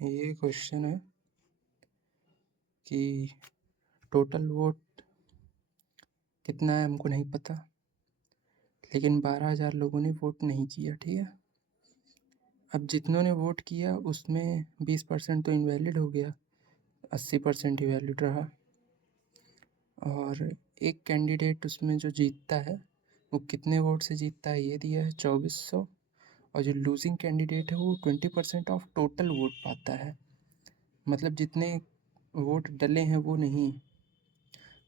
ये क्वेश्चन है कि टोटल वोट कितना है हमको नहीं पता, लेकिन 12,000 लोगों ने वोट नहीं किया। ठीक है, अब जितनों ने वोट किया उसमें 20% तो इनवैलिड हो गया, 80% ही वैलिड रहा। और एक कैंडिडेट उसमें जो जीतता है वो कितने वोट से जीतता है ये दिया है 2400, और जो लूजिंग कैंडिडेट है वो 20% ऑफ टोटल वोट पाता है। मतलब जितने वोट डले हैं वो नहीं,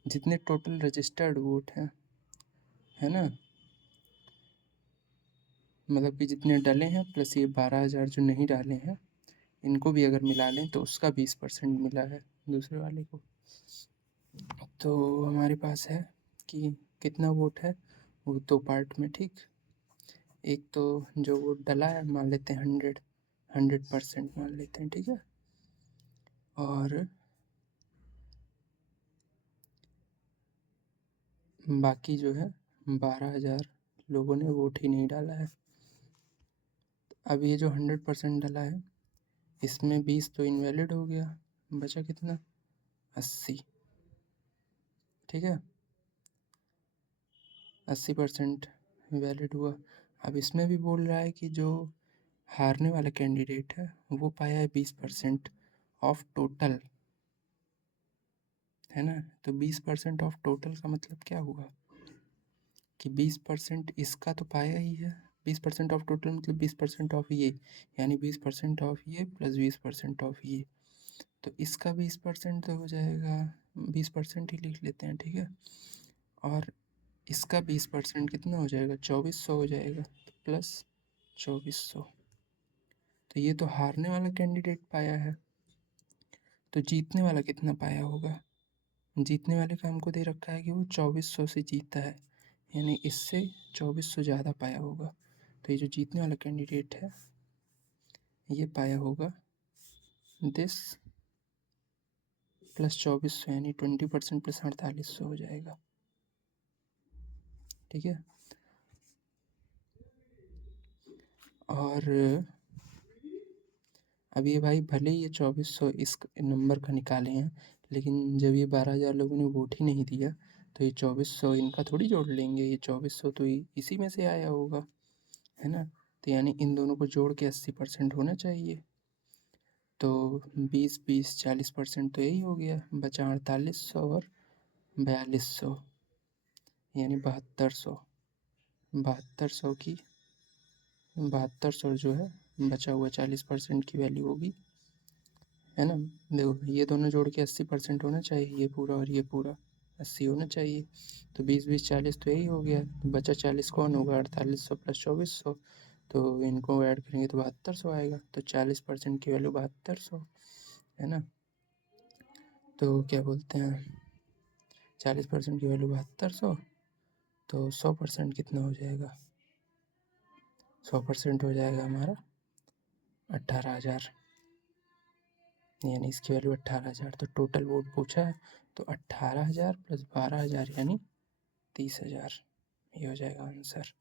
जितने टोटल रजिस्टर्ड वोट हैं, है ना, मतलब कि जितने डले हैं प्लस ये 12,000 जो नहीं डाले हैं, इनको भी अगर मिला लें तो उसका 20% मिला है दूसरे वाले को। तो हमारे पास है कि कितना वोट है, वो 2 पार्ट में। ठीक, एक तो जो वोट डला है मान लेते हैं 100% मान लेते हैं। ठीक है, और बाकी जो है 12,000 लोगों ने वोट ही नहीं डाला है। अब ये जो 100% डला है इसमें 20 तो इनवैलिड हो गया, बचा कितना 80। ठीक है, 80% वैलिड हुआ। अब इसमें भी बोल रहा है कि जो हारने वाला कैंडिडेट है वो पाया है 20% ऑफ टोटल, है ना। तो 20% ऑफ टोटल का मतलब क्या हुआ कि 20% इसका तो पाया ही है, 20% ऑफ टोटल मतलब 20% ऑफ ये, यानी 20% ऑफ ये प्लस 20% ऑफ ये, तो इसका 20% तो हो जाएगा, 20% ही लिख लेते हैं। ठीक है, और इसका 20% कितना हो जाएगा 2400 हो जाएगा, तो प्लस 2400। तो ये तो हारने वाला कैंडिडेट पाया है, तो जीतने वाला कितना पाया होगा। जीतने वाले का हमको दे रखा है कि वो 2400 से जीता है, यानी इससे 2400 ज़्यादा पाया होगा। तो ये जो जीतने वाला कैंडिडेट है ये पाया होगा दिस प्लस 2400, यानी 20% प्लस 4800 हो जाएगा। ठीक है, और अब ये भाई भले ही ये 2400 इस नंबर का निकाले हैं, लेकिन जब ये 12,000 लोगों ने वोट ही नहीं दिया तो ये 2400 इनका थोड़ी जोड़ लेंगे, ये 2400 तो इसी में से आया होगा, है ना। तो यानी इन दोनों को जोड़ के 80% होना चाहिए। तो 20 40% तो यही हो गया, बचा 4800 और 4200, यानी 7200। 7200 की 7200 जो है बचा हुआ 40% की वैल्यू होगी, है ना। देखो ये दोनों जोड़ के 80% होना चाहिए, ये पूरा और ये पूरा 80 होना चाहिए। तो 20 40 तो यही हो गया, तो बचा 40 कौन होगा 4800 प्लस 2400, तो इनको ऐड करेंगे तो 7200 आएगा। तो 40% की वैल्यू 7200, है ना। तो क्या बोलते हैं 40% की वैल्यू 7200, तो 100% कितना हो जाएगा, 100% हो जाएगा हमारा 18,000, यानी इसकी वैल्यू 18,000। तो टोटल वोट पूछा है तो 18,000 प्लस 12,000 यानी 30,000, ये हो जाएगा आंसर।